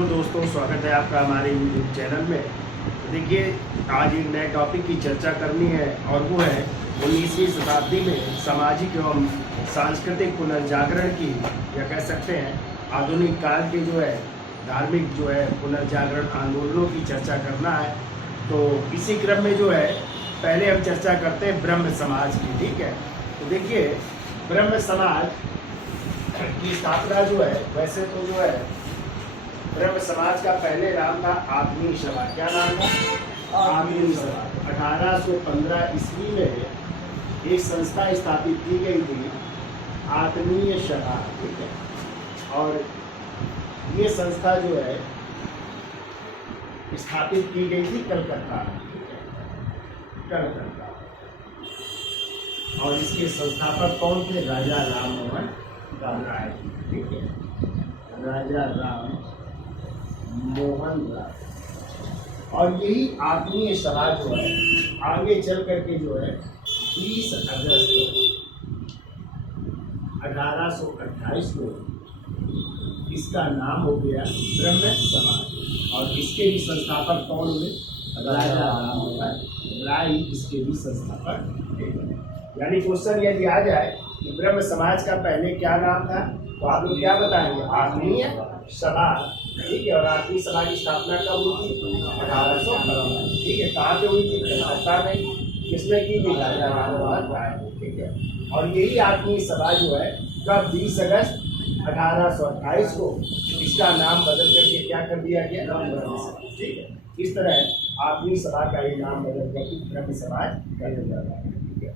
Hello दोस्तों, स्वागत है आपका हमारे यूट्यूब चैनल में। तो देखिए, आज एक नए टॉपिक की चर्चा करनी है और वो है 19वीं शताब्दी में सामाजिक एवं सांस्कृतिक पुनर्जागरण की, या कह सकते हैं आधुनिक काल के धार्मिक पुनर्जागरण आंदोलनों की चर्चा करना है। तो इसी क्रम में पहले हम चर्चा करते हैं ब्रह्म समाज की। ठीक है, तो देखिए ब्रह्म समाज की स्थापना वैसे तो ब्रह्म समाज का पहले नाम था आत्मीय सभा। क्या नाम था? आत्मीय सभा। 1815 ईस्वी में एक संस्था स्थापित की गई थी, आत्मीय सभा। ठीक है, और ये संस्था स्थापित की गई थी कलकत्ता। और इसके संस्थापक कौन थे? राजा राम मोहन राय। ठीक है, राजा राम मोहन राय। और यही आत्मीय सभा आगे चल करके 20 अगस्त 1828 को इसका नाम हो गया ब्रह्म समाज। और इसके भी संस्थापक कौन हुए? राजा राम मोहन राय इसके भी संस्थापक थे। यानी क्वेश्चन यदि आ जाए कि ब्रह्म समाज का पहले क्या नाम था, तो आप लोग क्या बताएंगे? आत्मीय सभा। ठीक है, और आत्मीय सभा की स्थापना कब हुई थी? 1815। ठीक है, कहाँ पे हुई थी? कलकत्ता में। किसने की थी? राजा राम मोहन राय। ठीक है, और यही आत्मीय सभा कब 20 अगस्त 1828 को इसका नाम बदल करके क्या कर दिया गया? ब्रह्म समाज। ठीक है, इस तरह आत्मीय सभा का ही नाम बदल करके ब्रह्म समाज कर दिया गया। ठीक है,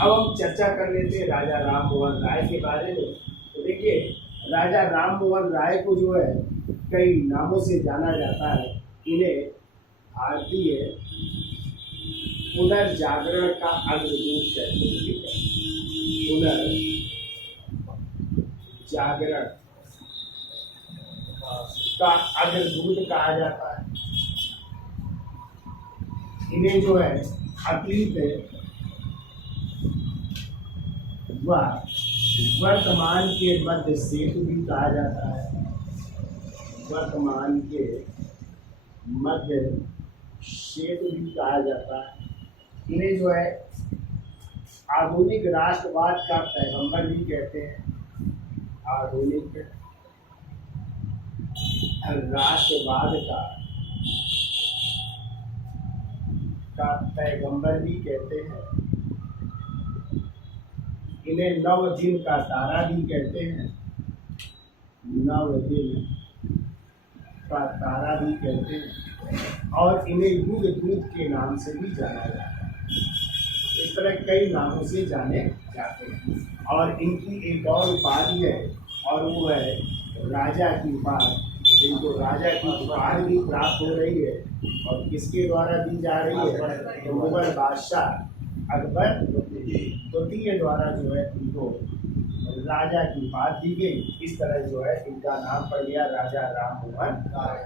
अब हम चर्चा कर लेते हैं राजा राम मोहन राय के बारे में। तो देखिए, राजा राम मोहन राय को कई नामों से जाना जाता है। इन्हें भारतीय पुनर्जागरण का अग्रदूत कहते हैं। ठीक है, पुनर्जागरण का अग्रदूत कहा जाता है। इन्हें अतीत व वर्तमान के मध्य सेतु भी कहा जाता है। वर्तमान के मध्य सेतु भी कहा जाता है। इन्हें आधुनिक राष्ट्रवाद का पैगंबर भी कहते हैं। आधुनिक राष्ट्रवाद का पैगंबर भी कहते हैं। इन्हें नव दिन का तारा भी कहते हैं। नव दिन का तारा भी कहते हैं, और इन्हें युग दूत के नाम से भी जाना जाता है। इस तरह कई नामों से जाने जाते हैं। और इनकी एक और उपाधि है, और वो है राजा की उपाधि। इनको राजा की उपाधि भी प्राप्त हो रही है, और किसके द्वारा दी जा रही है? तो मुगल बादशाह अकबर द्वितीय द्वारा इनको राजा की उपाधि दी गई। इस तरह इनका नाम पड़ गया राजा राम मोहन राय।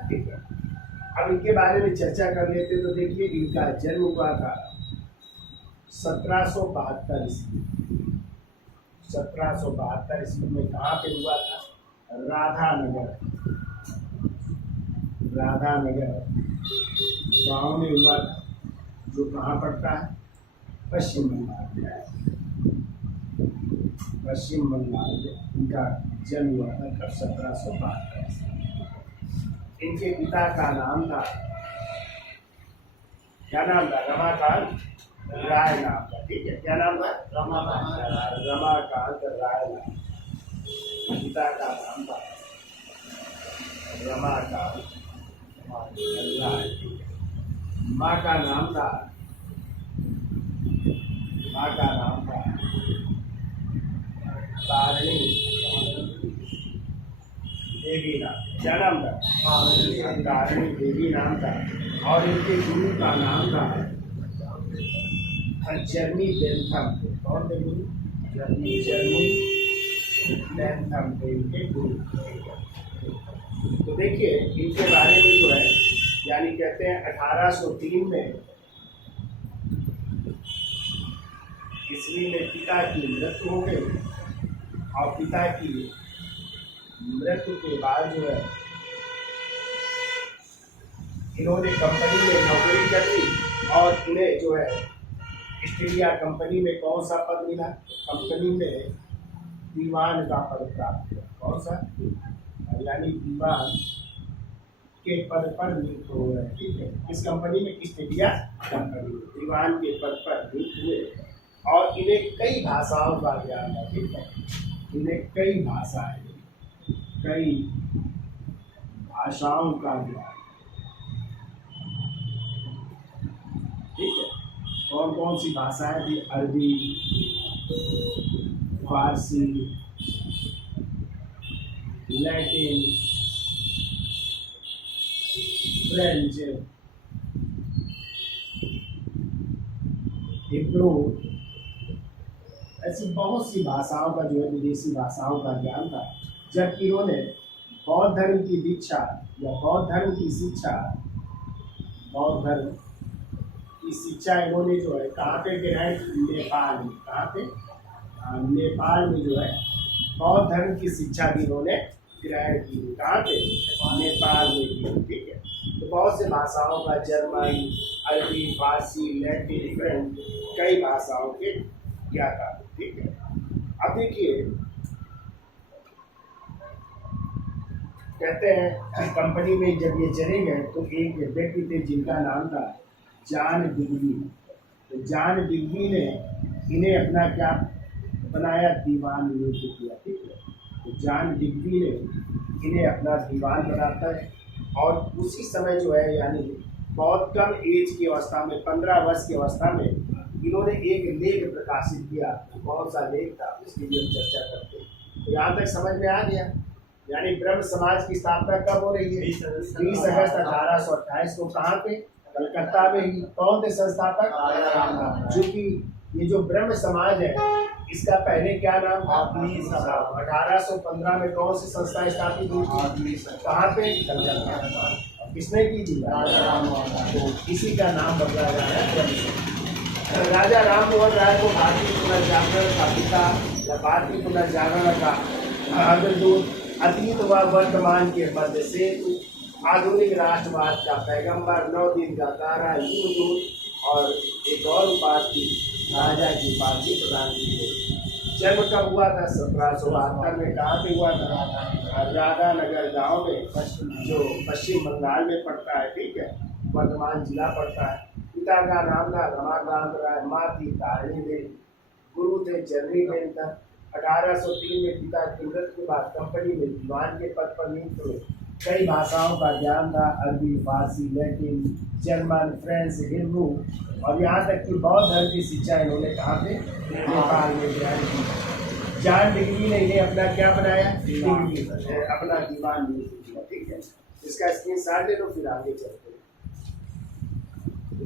अब इनके बारे में चर्चा कर लेते। तो देखिए, इनका जन्म हुआ था 1772 ईस्वी। 1772 ईस्वी में कहाँ पे हुआ था? राधानगर गांव में हुआ था, जो कहाँ पड़ता है? पश्चिम बंगाल में इनका जन्म हुआ था तब 1772। इनके पिता का नाम था, क्या नाम था? रमाकांत राय नाम था। ठीक है, क्या नाम था? रमाकांत राय नाम। पिता का नाम था रमाकांत राय। माँ का नाम था तारिणी देवी नाम। क्या नाम था? तारिणी देवी नाम था। और इनके गुरु का नाम था जर्नी बेंथम। कौन थे गुरु? जर्नी बेंथम थे इनके गुरु। तो देखिए, इनके बारे में यानी कहते हैं 1803 में ईस्वी में पिता की मृत्यु हो गई। और पिता की मृत्यु के बाद इन्होंने कंपनी में नौकरी कर ली और इन्हें जो है ईस्ट इंडिया कंपनी में कौन सा पद मिला? कंपनी में दीवान का पद प्राप्त हुआ। कौन सा? यानी दीवान के पद पर नियुक्त हो रहे। ठीक है, इस कंपनी में ईस्ट इंडिया कंपनी में दीवान के पद पर नियुक्त हुए और इन्हें कई भाषाओं का ज्ञान है। ठीक है, इन्हें कई भाषाओं का ज्ञान। ठीक है, कौन कौन सी भाषाएं थी? अरबी, फारसी, लैटिन, फ्रेंच, हिब्रू, ऐसी बहुत सी भाषाओं का जो है विदेशी भाषाओं का ज्ञान था। जबकि इन्होंने बौद्ध धर्म की दीक्षा या बौद्ध धर्म की शिक्षा इन्होंने जो है कहाँ पे ग्रहण की? नेपाल में। कहाँ पे? नेपाल में जो है बौद्ध धर्म की शिक्षा भी इन्होंने ग्रहण की। कहाँ पे? नेपाल में की। ठीक है, तो बहुत से भाषाओं का, जर्मन, अरबी, फारसी, लैटिन, फ्रेंच, कई भाषाओं के ज्ञाता। ठीक है, अब देखिए कहते हैं कंपनी में जब ये चले गए तो एक व्यक्ति थे जिनका नाम था जॉन डिग्बी। तो जॉन डिग्बी ने इन्हें अपना क्या बनाया? दीवान नियुक्त किया। ठीक है, तो जॉन डिग्बी ने इन्हें अपना दीवान बनाता है और उसी समय जो है यानी बहुत कम एज की अवस्था में, 15 वर्ष की अवस्था में इन्होंने एक लेख प्रकाशित किया। कौन सा लेख था? उसकी भी हम चर्चा करते हैं। तो यहाँ तक समझ में आ गया। यानी ब्रह्म समाज की स्थापना कब हो रही है? 20 अगस्त 1828 को। कहाँ पे? कलकत्ता में ही। कौन थे संस्थापक? चूंकि ये जो ब्रह्म समाज है इसका पहले क्या नाम था? 1815 में कौन सी संस्था स्थापित हुई थी? कहाँ पे? कलकत्ता। किसने की थी? तो इसी का नाम बदला जा रहा है ब्रह्म समाज। राजा राम मोहन राय को भारतीय पुनर्जागरण का पिता या भारतीय पुनर्जागरण का अग्रदूत, अतीत व वर्तमान के मध्य से आधुनिक राष्ट्रवाद का पैगंबर, 9 दिन का तारा, युगदूत और एक और उपाधि राजा की उपाधि प्रदान की गई। जन्म कब हुआ था? 1772 में। कहाँ पे हुआ था? राधा नगर गाँव में, जो पश्चिम बंगाल में पड़ता है। ठीक है, वर्तमान जिला पड़ता है। पिता का नाम था रमाकांत राय, माँ थी तारिणी देवी, गुरु थे जननी बेनकर। 1803 में पिता की मृत्यु के बाद कंपनी में दीवान के पद पर नियुक्त हुए। कई भाषाओं का ज्ञान था, अरबी, फारसी, लैटिन, जर्मन, फ्रेंच, हिब्रू और यहाँ तक कि बौद्ध धर्म की शिक्षा इन्होंने कहाँ पे? नेपाल में ग्रहण की। जॉन डिग्बी ने इन्हें अपना क्या बनाया? अपना दीवान नियुक्त किया। ठीक है, इसका स्क्रीनशॉट ले लो, फिर आगे चलते हैं।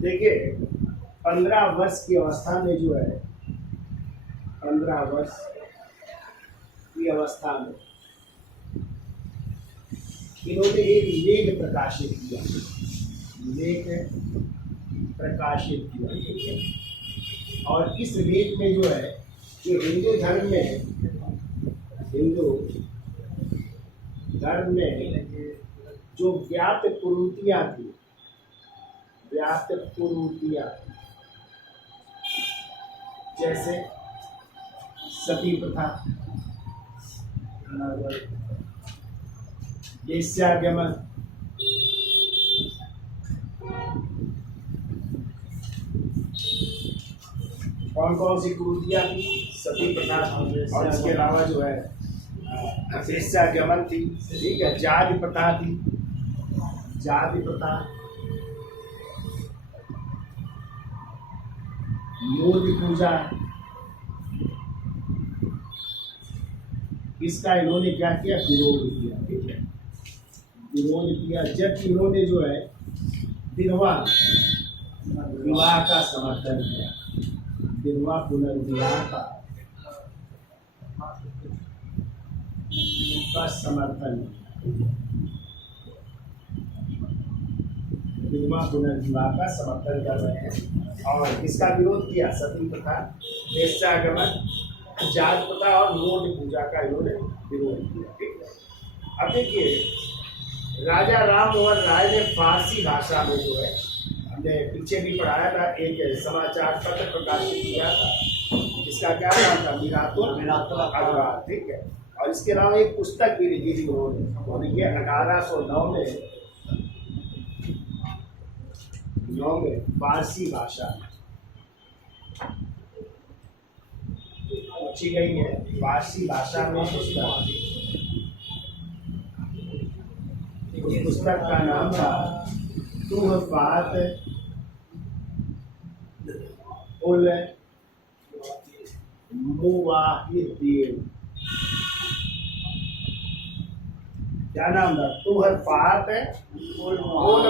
देखिए 15 वर्ष की अवस्था में जो है 15 वर्ष की अवस्था में इन्होंने एक लेख प्रकाशित किया। और इस लेख में जो है जो हिंदू धर्म में जो व्याप्त कुरीतियाँ थी, जैसे सती प्रथा, वेश्यागमन, कौन कौन सी कुरीतियाँ थी? सती प्रथा और इसके अलावा जो है वेश्यागमन थी। ठीक है, जाति प्रथा थी, मूर्ति पूजा, इसका इन्होंने क्या किया? विरोध किया। ठीक है, विरोध किया। जबकि इन्होंने जो है विधवा विवाह का समर्थन किया, विधवा पुनर्विवाह का समर्थन, विधवा पुनर्विवाह का समर्थन कर रहे हैं और इसका विरोध किया। सती प्रथा, वेश्यागमन, जात प्रथा और मूर्ति पूजा का इन्होंने विरोध किया। ठीक है, अब देखिए राजा राम मोहन राय ने फारसी भाषा में जो है, हमने पीछे भी पढ़ाया था, एक समाचार पत्र प्रकाशित किया था जिसका क्या नाम था, मीरातुल अखबार, ठीक है। और इसके अलावा एक पुस्तक भी लिखी थी उन्होंने, ये 1809 में फारसी भाषा लिखी गई है, फारसी भाषा में पुस्तक। उस पुस्तक का नाम था तुहफात उल मुवाहिदीन। क्या नाम था? तुहफात उल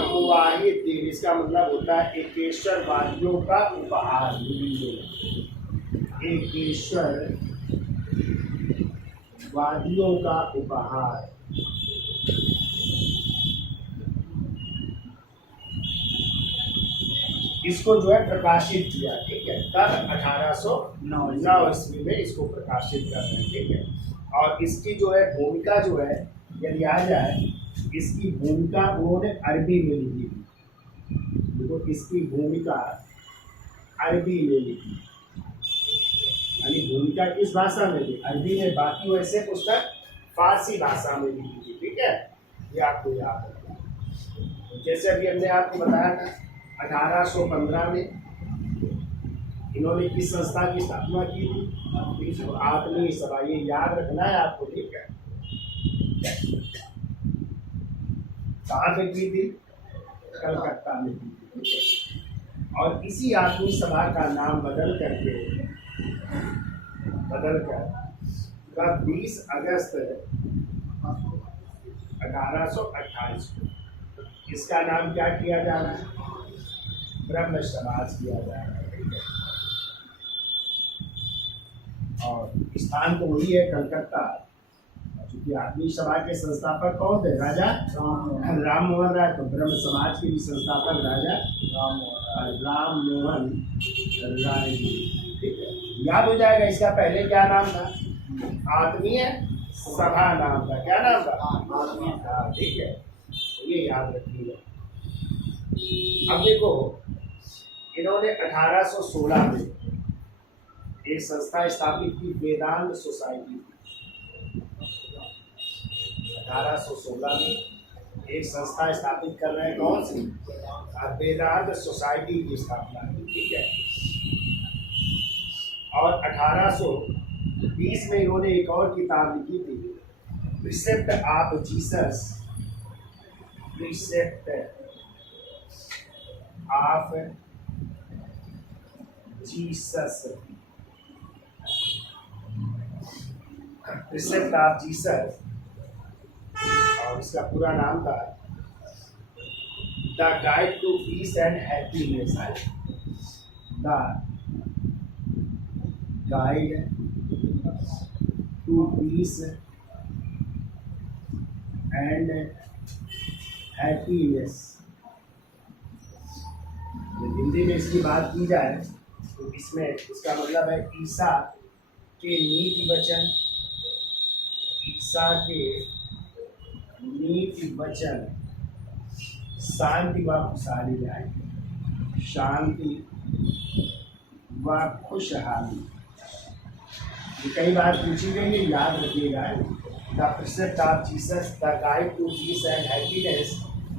मुवाहिदीन। इसका मतलब होता है एकेश्वरवादियों का उपहार। एकेश्वरवादियों का उपहार। इसको जो है प्रकाशित किया, ठीक है, तब 1809 ईस्वी में इसको प्रकाशित कर रहे हैं, ठीक है। और इसकी जो है भूमिका जो है, यदि आ जाए, इसकी भूमिका उन्होंने अरबी में लिखी थी। देखो, इसकी भूमिका अरबी में लिखी, यानी भूमिका किस भाषा में थी? अरबी में। बाकी वैसे पुस्तक फारसी भाषा में लिखी थी, ठीक है। ये आपको याद रखना। जैसे अभी हमने आपको बताया था 1815 में इन्होंने किस संस्था की स्थापना की थी? आत्मीय सभा। ये याद रखना है आपको, ठीक है। कहाँ पे की थी? कलकत्ता में की थी। और इसी आत्मीय सभा का नाम बदल कर 20 अगस्त 1828 को इसका नाम क्या किया जा रहा है? ब्रह्म समाज किया जा रहा है। और स्थान तो वही है, कलकत्ता। क्योंकि आत्मीय सभा के संस्थापक कौन थे? राजा राम मोहन राय। तो ब्रह्म समाज के भी संस्थापक राजा राम मोहन राय जी, ठीक है। याद हो जाएगा। इसका पहले क्या नाम था? आत्मीय सभा नाम था। क्या नाम था? आत्मीय सभा, ठीक है। ये याद रखिएगा। अब देखो, इन्होंने 1816 में एक संस्था स्थापित की, वेदांत सोसाइटी। 1816 में एक संस्था स्थापित कर रहे हैं, कौन सी? वेदांत सोसाइटी की स्थापना की, ठीक है। और 1820 में इन्होंने एक और किताब लिखी थी, precept of Jesus. Precept of Jesus. Precept of Jesus. और इसका पूरा नाम था the guide to peace and happiness. The guide to peace and happiness. Hindi में इसकी बात की जाए तो इसमें इसका मतलब है ईसा के नीति वचन। ईसा के नीति वचन शांति व खुशहाली लाएंगे। शांति व खुशहाली। ये कई बार पूछी गई है, याद रखिएगा। The precept of Jesus, the guide to peace and happiness,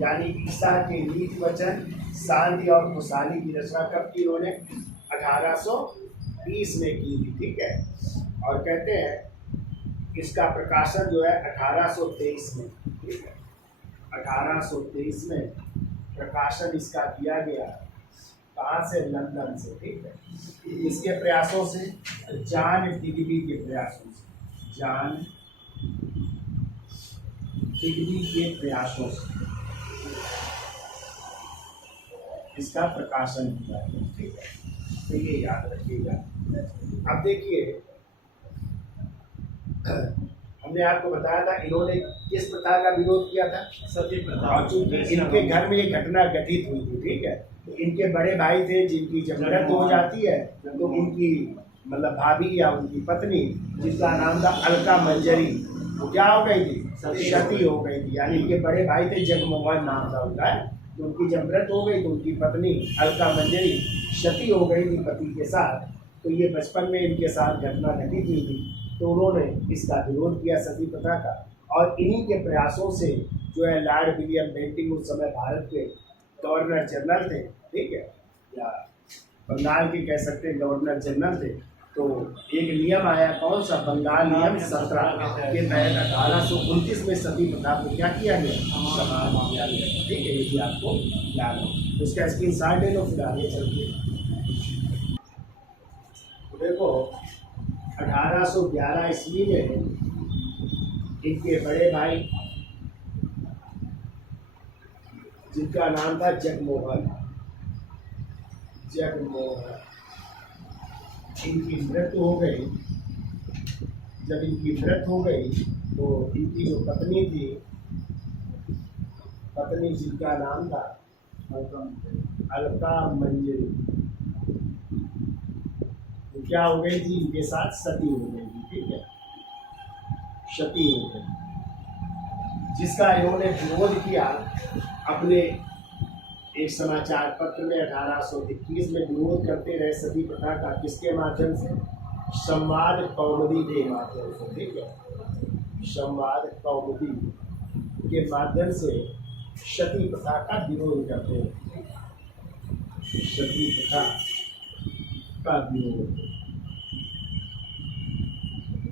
यानी ईसा के नीति वचन शांति और खुशहाली की रचना कब की इन्होंने? 1820 में की थी, ठीक है। और कहते हैं इसका प्रकाशन जो है 1823 में, ठीक है। 1823 में प्रकाशन इसका किया गया। कहाँ से? लंदन से, ठीक है। इसके प्रयासों से, जॉन डिग्बी के प्रयासों से, जॉन डिग्बी के प्रयासों से इसका प्रकाशन किया है, ठीक है। तो ये याद रखिएगा। अब देखिए, हमने आपको बताया था इन्होंने किस प्रथा का विरोध किया था? सती प्रथा। और चूंकि इनके घर में ये घटना घटित हुई थी, ठीक है, तो इनके बड़े भाई थे जिनकी जब मृत्यु हो जाती है तो इनकी मतलब भाभी या उनकी पत्नी, जिसका नाम था अलका मंजरी, वो क्या हो गई थी, सती हो गई थी। यानी इनके बड़े भाई थे जगमोहन नाम था उनका, तो उनकी जब मृत हो गई तो उनकी पत्नी अलका मंजरी सती हो गई थी पति के साथ। तो ये बचपन में इनके साथ घटना घटित हुई थी, तो उन्होंने इसका विरोध किया सती प्रथा का। और इन्हीं के प्रयासों से जो है लॉर्ड विलियम बेंटिंक उस समय भारत के गवर्नर जनरल थे, ठीक है, या बंगाल के कह सकते हैं गवर्नर जनरल थे। तो एक नियम आया, कौन सा, बंगाल नियम 17 के तहत 1829 में सती प्रथा को क्या किया गया, समाप्त किया गया। ठीक है, ये भी आपको याद हो, तो इसका स्क्रीनशॉट ले लो, फिर आगे चलते हैं। तो देखो 1811 ईस्वी में इनके बड़े भाई जिनका नाम था जगमोहन, इनकी मृत्यु हो गई। जब इनकी मृत्यु हो गई तो इनकी जो पत्नी थी, पत्नी जिनका नाम था अलका मंजरी, तो क्या हो गई थी, इनके साथ सती हो गई थी। ठीक है, सती हो गई, जिसका इन्होंने विरोध किया अपने एक समाचार पत्र में 1821 में विरोध करते रहे सती प्रथा का। किसके माध्यम से, संवाद कौमुदी के माध्यम से। ठीक है, संवाद कौमुदी के माध्यम से सती प्रथा का विरोध करते हैं, सती प्रथा का विरोध।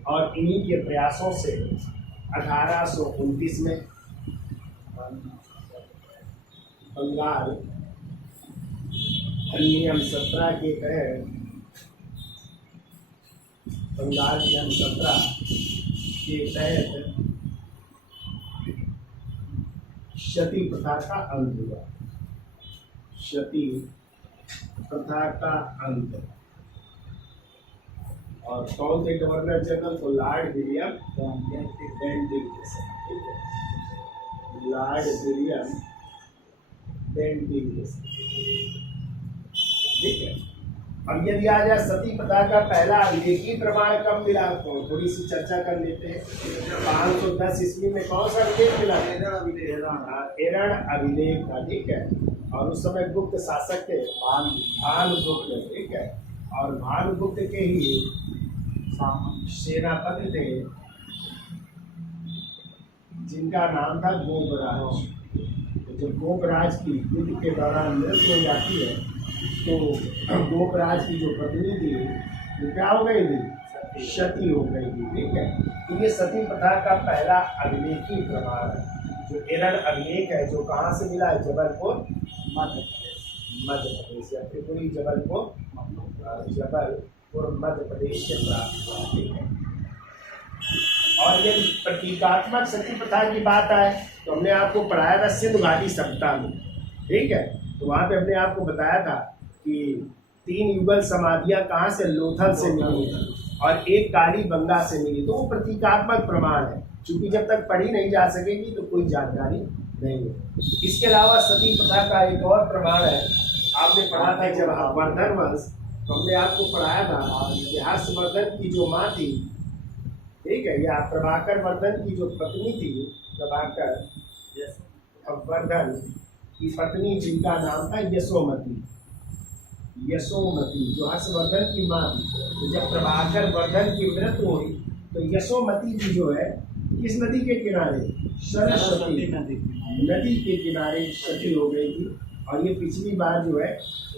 और इन्हीं के प्रयासों से 1829 में बंगाल नियम 17 के तहत, बंगाल नियम 17 के तहत सती प्रथा का अंत हुआ, सती प्रथा का अंत। और कौन थे गवर्नर जनरल, तो Lord William Bentinck, Lord William Bentinck. ठीक है, अब यदि आ जाए सती प्रथा का पहला अभिलेखी प्रमाण कब मिला, तो थोड़ी सी चर्चा कर लेते हैं। 510 ईस्वी में कौन सा अभिलेख मिला, एरण अभिलेख था। ठीक है, और उस समय गुप्त शासक थे भानुगुप्त। ठीक है, और भानुगुप्त के ही सेनापति थे जिनका नाम था गोपराज। तो जब गोपराज की युद्ध के दौरान मृत्यु हो जाती है तो गोपराज की जो पत्नी थी वो क्या हो गई थी, सती हो गई थी। ठीक है, तो ये सती प्रथा का पहला अभिलेखी प्रमाण है, जो एरण अभिलेख है, जो कहाँ से मिला है, जबलपुर मध्य प्रदेश, या त्रिपुरी जबलपुर मध्य प्रदेश से प्राप्त हुआ। ठीक है, और ये प्रतीकात्मक सती प्रथा की बात आए तो हमने आपको पढ़ाया था सिंधु घाटी सभ्यता में। ठीक है, तो वहाँ पे हमने आपको बताया था कि 3 युगल समाधियाँ कहाँ से, लोथल से मिली और एक काली बंगा से मिली। तो वो प्रतीकात्मक प्रमाण है, क्योंकि जब तक पढ़ी नहीं जा सकेगी तो कोई जानकारी नहीं है। इसके अलावा सती प्रथा का एक और प्रमाण है, आपने पढ़ा था जब वर्धन वंश, तो हमने आपको पढ़ाया था कि हर्षवर्धन की जो माँ थी, ठीक है, या प्रभाकर वर्धन की जो पत्नी थी, प्रभाकर वर्धन की पत्नी जिनका नाम था यशोमती, जो हर्षवर्धन की माँ थी। तो जब प्रभाकर वर्धन की मृत्यु हुई तो यशोमती जी जो है किस नदी के किनारे, सरस्वती नदी के किनारे सती हो गई थी। और ये पिछली बार जो है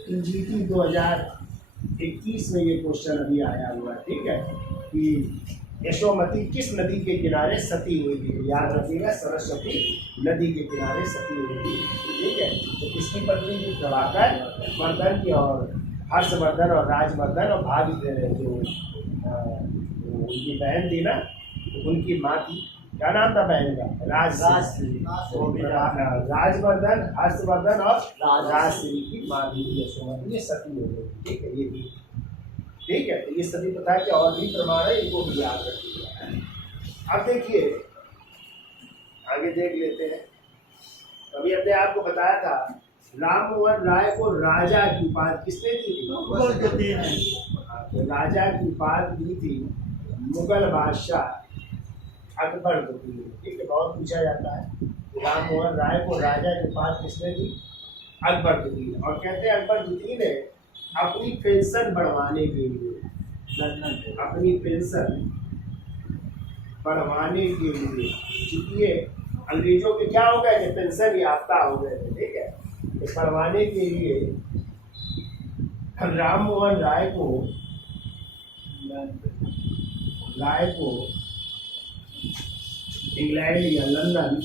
TGT 2021 में ये क्वेश्चन अभी आया हुआ है। ठीक है, कि यशोमती किस नदी के किनारे सती हुई थी, याद रखिएगा, सरस्वती नदी के किनारे सती हुई थी। ठीक है, तो किसकी पत्नी थी, प्रभाकर वर्धन की, और हर्षवर्धन और राजवर्धन और भाभी जो उनकी बहन थी ना, तो उनकी माँ थी, क्या नाम था बहन का, राजवर्धन, हर्षवर्धन और राजश्री की माँ थी यशोमती, ये सती हो गई। ठीक है, ये भी ठीक है, तो ये सती प्रथा के और भी प्रमाण है, इनको भी याद रखिएगा। अब देखिए आगे देख लेते हैं। अभी हमने आपको बताया था राम मोहन राय को राजा की उपाधि किसने दी थी, तो राजा की उपाधि दी थी मुगल बादशाह अकबर द्वितीय, ठीक है, बहुत पूछा जाता है। राम मोहन राय को राजा की उपाधि किसने दी? अकबर द्वितीय। और कहते हैं अकबर द्वितीय ने अपनी पेंशन बढ़वाने के लिए, अपनी पेंशन बढ़वाने के लिए, चूंकि अंग्रेजों के क्या हो गए थे, पेंशन याफ्ता हो गए थे, ठीक है, तो बढ़वाने के लिए राम मोहन राय को इंग्लैंड या लंदन,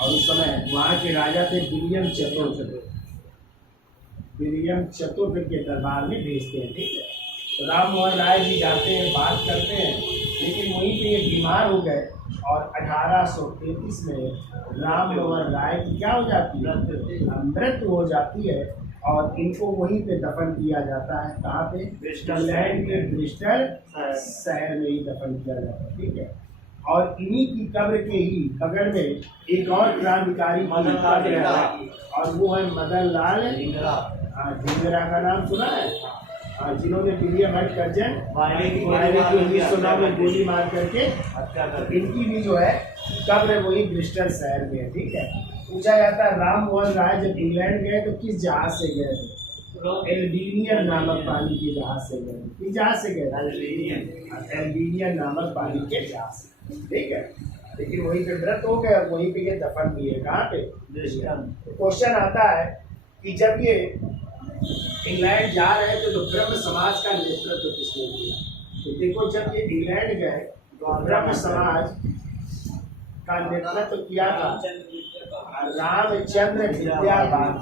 और उस समय वहाँ के राजा थे विलियम चतुर्थ के दरबार में भेजते हैं, ठीक है। तो राम मोहन राय जी जाते हैं, बात करते हैं, लेकिन वहीं पे ये बीमार हो गए और 1833 में राम मोहन राय की क्या हो जाती है, मृत्यु हो जाती है, और इनको वहीं पे दफन किया जाता है। कहाँ पे? इंग्लैंड के ब्रिस्टल शहर में ही दफन किया जाता है, ठीक है। और इन्हीं की कब्र के ही बगल में एक और क्रांतिकारी कब्र है, और वो है मदन लाल धिंगरा का नाम सुना है? जिन्होंने विलियम हटकर्जन 1909 में गोली मार करके, इनकी भी जो है कब्र वही ब्रिस्टल शहर में है, ठीक है। पूछा जाता है राम मोहन राय जब इंग्लैंड गए तो किस जहाज से गए थे? एल्बेनियन नामक पानी के जहाज से गए। किस जहाज से गए? एल्बेनियन नामक पानी के जहाज से, ठीक है। लेकिन वहीं पे व्रत हो गए और वहीं पे ये दफन भी है। कहाँ पे? तो क्वेश्चन आता है कि जब ये इंग्लैंड जा रहे थे तो ब्रह्म समाज का नेतृत्व किसने किया? तो देखो, जब ये इंग्लैंड गए तो ब्रह्म समाज का नेतृत्व किया था रामचंद्र विद्याबाग।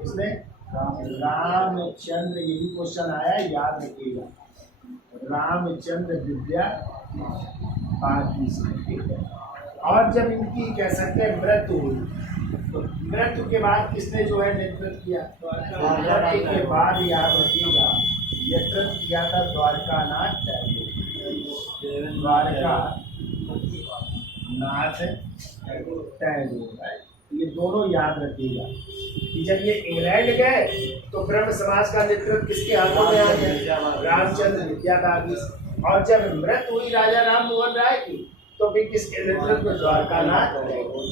किसने? रामचंद्र, ये भी क्वेश्चन आया है, याद रखिएगा, रामचंद्र विद्याबाग, ठीक है। और जब इनकी कह सकते हैं मृत्यु हुई, तो मृत्यु के बाद किसने जो है नेतृत्व किया? मृत्यु के बाद याद रखिएगा नेतृत्व किया था द्वारकानाथ टैगोर। द्वारकानाथ टैगोर, ये दोनों याद रखिएगा कि जब ये इंग्लैंड गए तो ब्रह्म समाज का नेतृत्व किसके हाथों में आ गया? रामचंद्र विद्याबागी। और जब मृत्यु हुई राजा राम मोहन राय की तो फिर किसके नेतृत्व में? द्वारकानाथ टैगोर।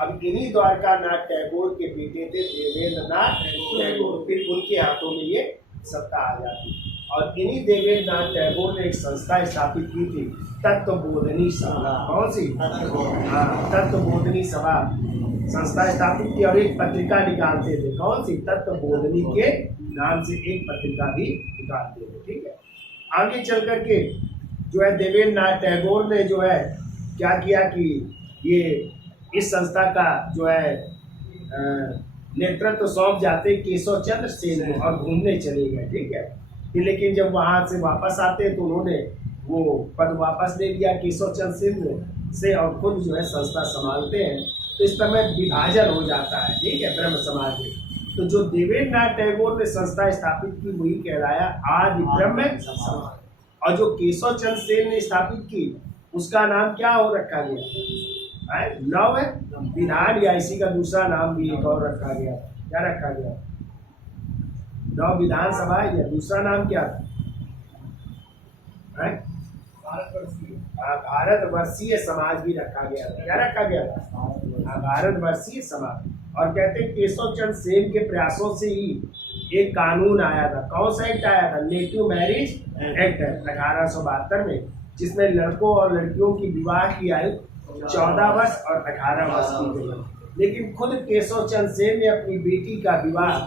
अब इन्हीं द्वारकानाथ टैगोर के बेटे थे देवेंद्रनाथ टैगोर, फिर उनके हाथों में ये सत्ता आ जाती। और इन्हीं देवेंद्रनाथ टैगोर ने एक संस्था स्थापित की थी, तत्वबोधिनी सभा। कौन सी? हाँ, तत्वबोधिनी सभा संस्था स्थापित की, और एक पत्रिका निकालते थे। कौन सी? तत्वबोधिनी के नाम से एक पत्रिका भी निकालते थे, ठीक है। आगे चल करके जो है देवेंद्रनाथ टैगोर ने जो है क्या किया कि ये इस संस्था का जो है नेतृत्व सौंप जाते केशव चंद्र सेन को, और घूमने चले गए, ठीक है। लेकिन जब वहां से वापस आते तो उन्होंने वो पद वापस ले लिया केशव चंद्र सेन से, और खुद जो है संस्था संभालते हैं। तो इस समय विभाजन हो जाता है, ठीक है, ब्रह्म समाज में। तो जो देवेंद्रनाथ टैगोर ने संस्था स्थापित की वही कहलाया आदि ब्रह्म समाज, और जो केशव चंद्र सेन ने स्थापित की उसका नाम क्या हो रखा गया? नव विधान, या इसी का दूसरा नाम भी एक और रखा गया। क्या रखा गया? नव विधान सभा, या दूसरा नाम क्या था? भारतवर्षीय समाज भी रखा गया था। क्या रखा गया था? भारतवर्षीय समाज। और कहते हैं केशव चंद्र सेन के प्रयासों से ही एक कानून आया था। कौन सा एक्ट आया था? नेटिव मैरिज एक्ट 1872 में, जिसमें लड़कों और लड़कियों की विवाह की आयु 14 वर्ष और 18 वर्ष की गई। लेकिन खुद केशव चंद्र सेन ने अपनी बेटी का विवाह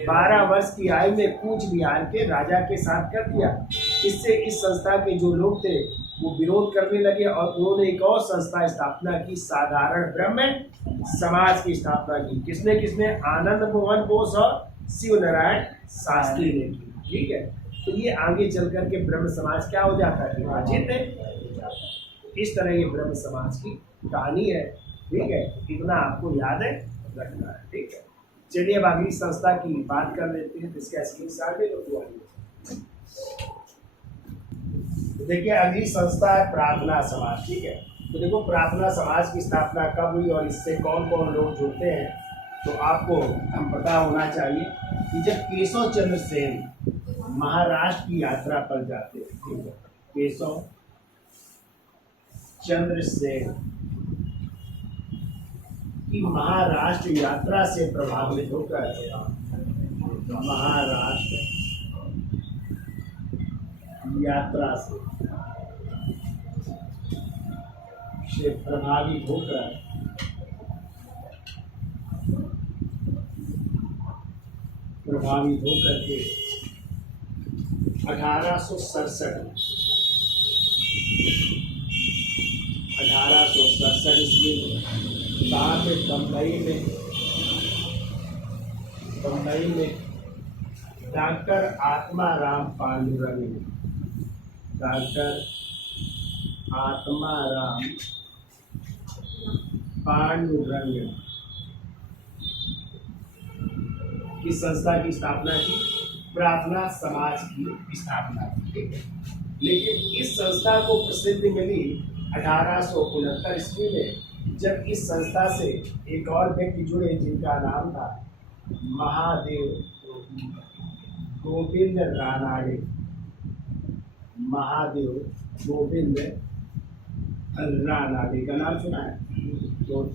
12 वर्ष की आयु में कूच बिहार के राजा के साथ कर दिया। इससे इस संस्था के जो लोग थे वो विरोध करने लगे, और उन्होंने एक और संस्था स्थापना की, साधारण ब्रह्म समाज की स्थापना की। किसने? आनंद मोहन बोस और शिव नारायण शास्त्री ने की, ठीक है। तो ये आगे चल करके ब्रह्म समाज क्या हो जाता है? विभाजित है। इस तरह ये ब्रह्म समाज की कहानी है, ठीक है। इतना आपको याद है रखना है, ठीक है। चलिए अब अगली संस्था की बात कर लेते हैं, इसका स्क्रीनशॉट ले लो। देखिए अगली संस्था है प्रार्थना समाज, ठीक है। तो देखो प्रार्थना समाज की स्थापना कब हुई और इससे कौन कौन लोग जुड़ते हैं, तो आपको पता होना चाहिए कि जब केशव चंद्र सेन महाराष्ट्र की यात्रा पर जाते हैं, ठीक है, केशव चंद्रसेन की महाराष्ट्र यात्रा से प्रभावित होकर महाराष्ट्र यात्रा से प्रभावित होकर के 1867 ईस्वी में कहाँ पे बम्बई में डॉक्टर आत्माराम पांडुरंग की संस्था की स्थापना की, प्रार्थना समाज की स्थापना की। लेकिन इस संस्था को प्रसिद्धि मिली 1869 ईस्वी में, जब इस संस्था से एक और व्यक्ति जुड़े जिनका नाम था महादेव गोविंद रानाडे। महादेव गोविंद रानाडे का नाम सुना है? तो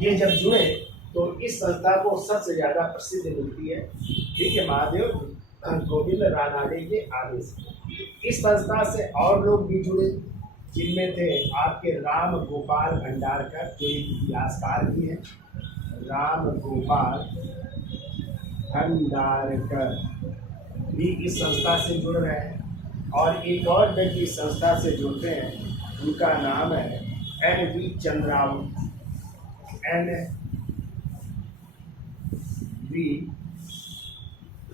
ये जब जुड़े तो इस संस्था को सबसे ज्यादा प्रसिद्धि मिलती है, ठीक है, महादेव गोविंद रानाडे के आदेश। इस संस्था से और लोग भी जुड़े, जिनमें थे आपके राम गोपाल भंडारकर, जो एक इतिहासकार भी हैं। राम गोपाल भंडारकर भी इस संस्था से जुड़ रहे हैं, और एक और व्यक्ति इस संस्था से जुड़ते हैं, उनका नाम है N.V.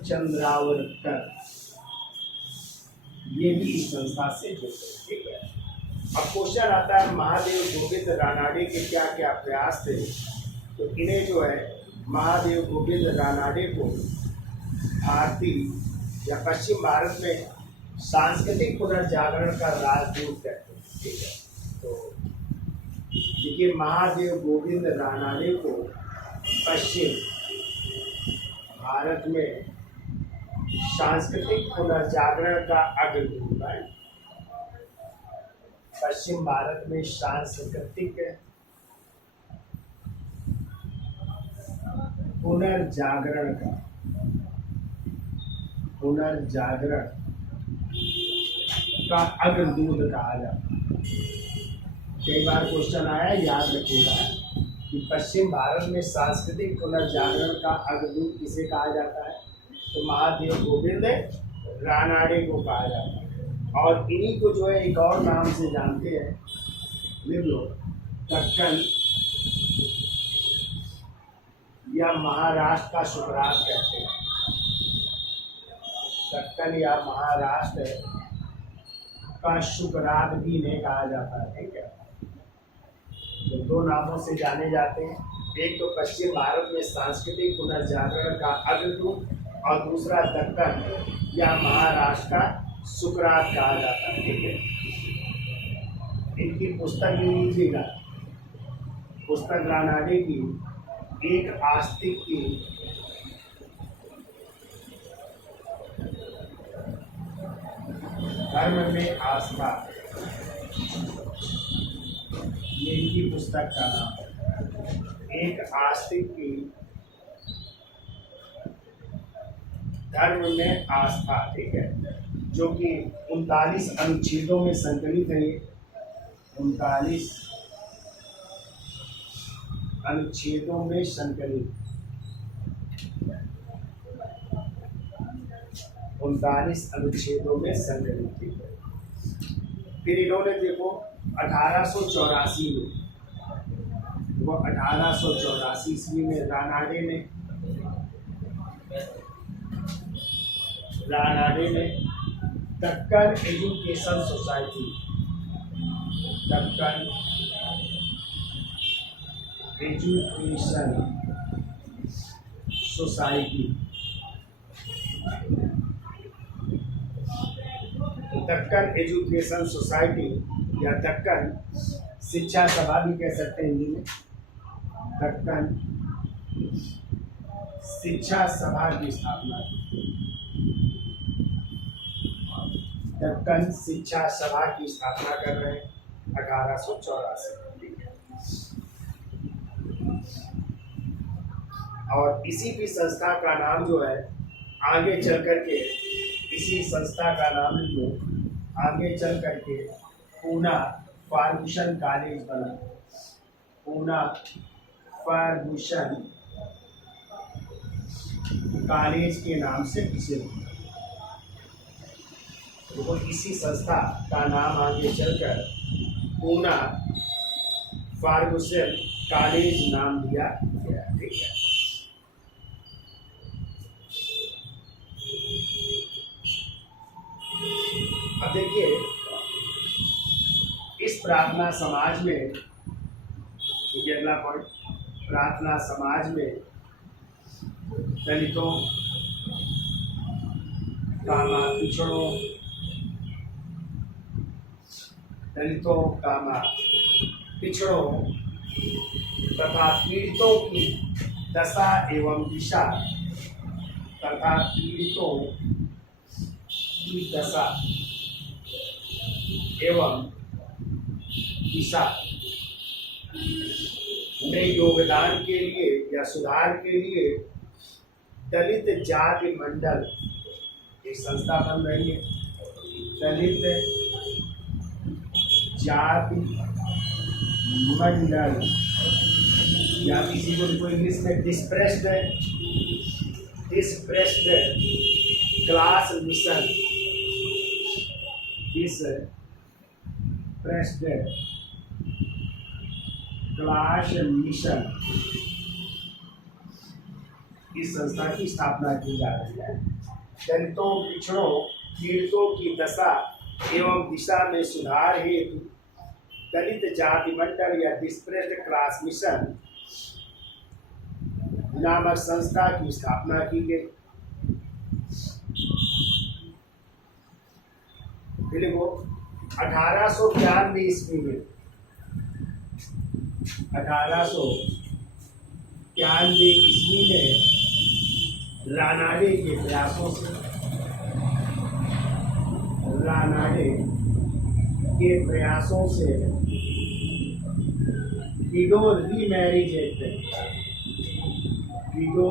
चंद्रावरकर। ये भी इस संस्था से जुड़ते हैं, ठीक है। अब क्वेश्चन आता है महादेव गोविंद रानाडे के क्या क्या प्रयास थे। तो इन्हें जो है महादेव गोविंद रानाडे को भारतीय या पश्चिम भारत में सांस्कृतिक पुनर्जागरण का राजदूत कहते हैं, ठीक है। तो देखिए, महादेव गोविंद रानाडे को पश्चिम भारत में सांस्कृतिक पुनर्जागरण का अग्रदूत है। पश्चिम भारत में सांस्कृतिक पुनर्जागरण का अग्रदूत कहा जाता है। कई बार क्वेश्चन आया, याद रखिएगा कि पश्चिम भारत में सांस्कृतिक पुनर्जागरण का अग्रदूत किसे कहा जाता है? तो महादेव गोविंद रानाडे को कहा जाता है। और इन्हीं को जो है एक और नाम से जानते हैं, लिख लो, दक्कन या महाराष्ट्र का शुक्रात कहते हैं। दक्कन या महाराष्ट्र का शुक्रात भी इन्हें कहा जाता है, ठीक है। तो दो नामों से जाने जाते हैं, एक तो पश्चिम भारत में सांस्कृतिक पुनर्जागरण का अग्रदूत, और दूसरा दक्कन या महाराष्ट्र का शुक्रात कहा जाता है, ठीक है। इनकी पुस्तक भी लीजिएगा, पुस्तक रानाडे की एक आस्तिक की धर्म में आस्था, ये इनकी पुस्तक का नाम है। एक आस्तिक की धर्म में आस्था, ठीक है, जो कि 39 अनुच्छेदों में संकलित है। ये 39 अनुच्छेदों में संकलित, 39 अनुच्छेदों में संकलित, ठीक है। फिर इन्होंने देखो 1884 में, वो 1884 ईस्वी में रानाडे ने Deccan education society, Deccan education society, Deccan education society या दक्कन शिक्षा सभा भी कह सकते हैं हिंदी में, दक्कन शिक्षा सभा की स्थापना, दक्कन शिक्षा सभा की स्थापना कर रहे हैं। 1884। ठीक है। और इसी की संस्था का नाम जो है आगे चल करके, इसी संस्था का नाम जो आगे चल करके पूना फर्गुसन कॉलेज बना। पूना फर्गुसन कॉलेज के नाम से प्रसिद्ध। तो इसी संस्था का नाम आगे चलकर पूना फर्गुसन कॉलेज नाम दिया गया। ठीक है। अब देखिए, इस प्रार्थना समाज में, देखिए अगला पॉइंट, प्रार्थना समाज में दलितों, कामा पिछड़ों, दलितों, कामा पिछड़ों तथा पीड़ितों की दशा एवं दिशा, तथा पीड़ितों की दशा एवं दिशा में योगदान के लिए या सुधार के लिए दलित जाति मंडल एक संस्था बन रही है। दलित जाति मंडल, या किसी को इंग्लिश में डिस्प्रेस्ड क्लास मिशन, डिस्प्रेस्ड क्लास मिशन, इस संस्था की स्थापना की जा रही है। दलितों, पिछड़ों, पीड़ितों की दशा एवं दिशा में सुधार हेतु दलित जाति मंडल या डिस्प्रेस्ड क्लास मिशन नामक संस्था की स्थापना की गई। देखो 1891 ईस्वी में, 1891 ईस्वी में रानाडे के प्रयासों से, रानाडे के प्रयासों से window remarriage act, window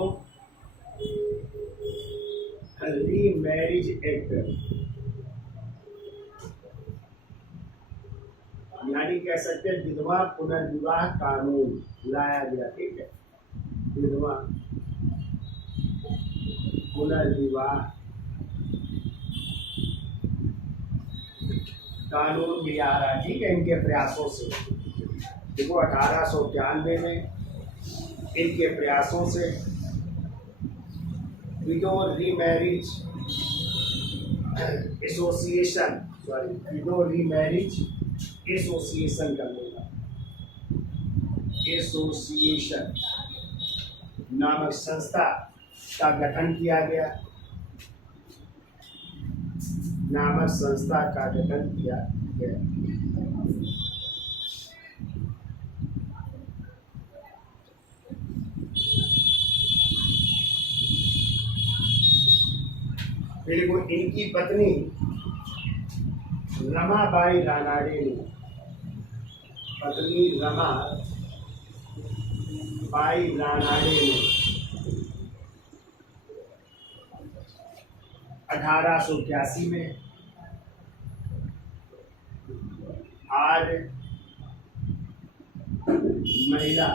remarriage act, यानी कह सकते हैं विधवा पुनर्विवाह कानून लाया गया। ठीक है। विधवा पुनर्विवाह कानून भी आ रहा है। ठीक है। इनके प्रयासों से, देखो 1891 में इनके प्रयासों से window remarriage association, window remarriage association कर लेगा, एसोसिएशन नामक संस्था का गठन किया गया, नामक संस्था का गठन किया गया। फिर वो इनकी पत्नी रमाबाई रानाडे ने, पत्नी रमाबाई रानाडे ने 1881 में आर्य महिला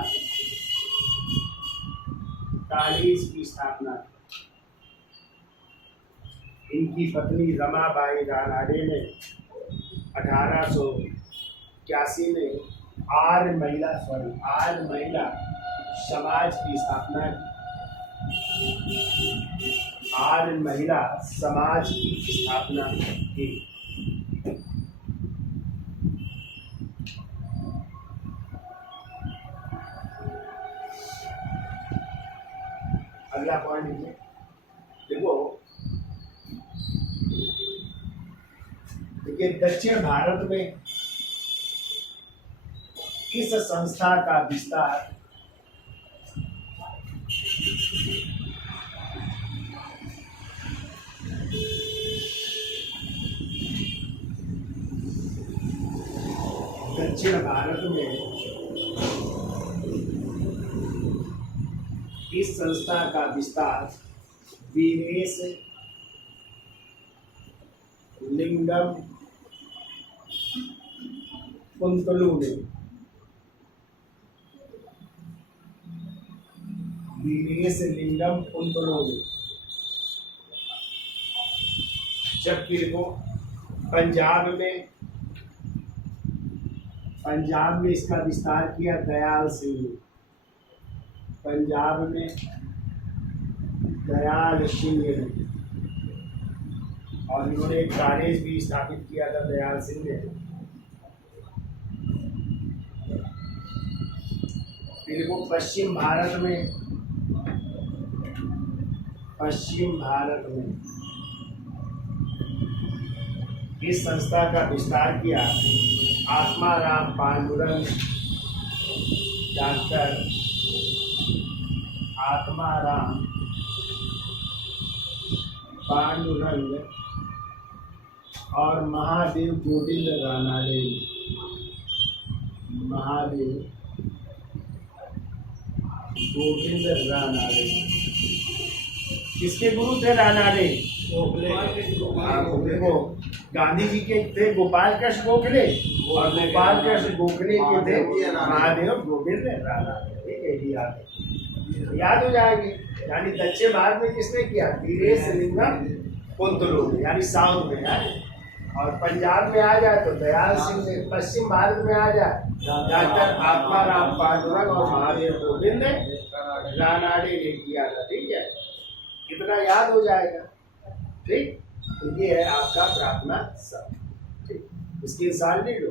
कॉलेज की स्थापना। इनकी पत्नी रमाबाई रानाडे ने 1881 में आर्य महिला समाज की स्थापना की। आर्य महिला समाज की स्थापना की। अगला पॉइंट लीजिए। देखो, देखिए दक्षिण भारत में इस संस्था का विस्तार दक्षिण भारत में इस संस्था का विस्तार वीरेश लिंगम कुंतलू में, वीरेश लिंगम कुंतलू में। जबकि देखो पंजाब में इसका विस्तार किया दयाल सिंह ने। पंजाब में दयाल सिंह ने, और इन्होंने एक कॉलेज भी स्थापित किया था दयाल सिंह ने। फिर वो पश्चिम भारत में इस संस्था का विस्तार किया आत्माराम पांडुरंग, डॉक्टर आत्माराम पांडुरंग और महादेव गोविंद रानाडे। महादेव गोविंद रानाडे किसके गुरु थे? रानाडे देखो, गांधी जी के थे गोपाल कृष्ण गोखले, और गोपाल कृष्ण गोखले के थे महादेव गोविंद रानाडे। याद हो जाएगी। यानी दक्षिण भारत में किसने किया? वीरेश लिंगम कुंतलू, यानी साउथ में है। और पंजाब में आ जाए तो दयाल सिंह ने, पश्चिम भारत में आ जाए डॉक्टर आत्माराम पांडुरंग और महादेव गोविंद रानाडे ने किया था। ठीक है, इतना याद हो जाएगा। ठीक, तो ये है आपका प्रार्थना सब। ठीक, इसकी इंसान नहीं लो।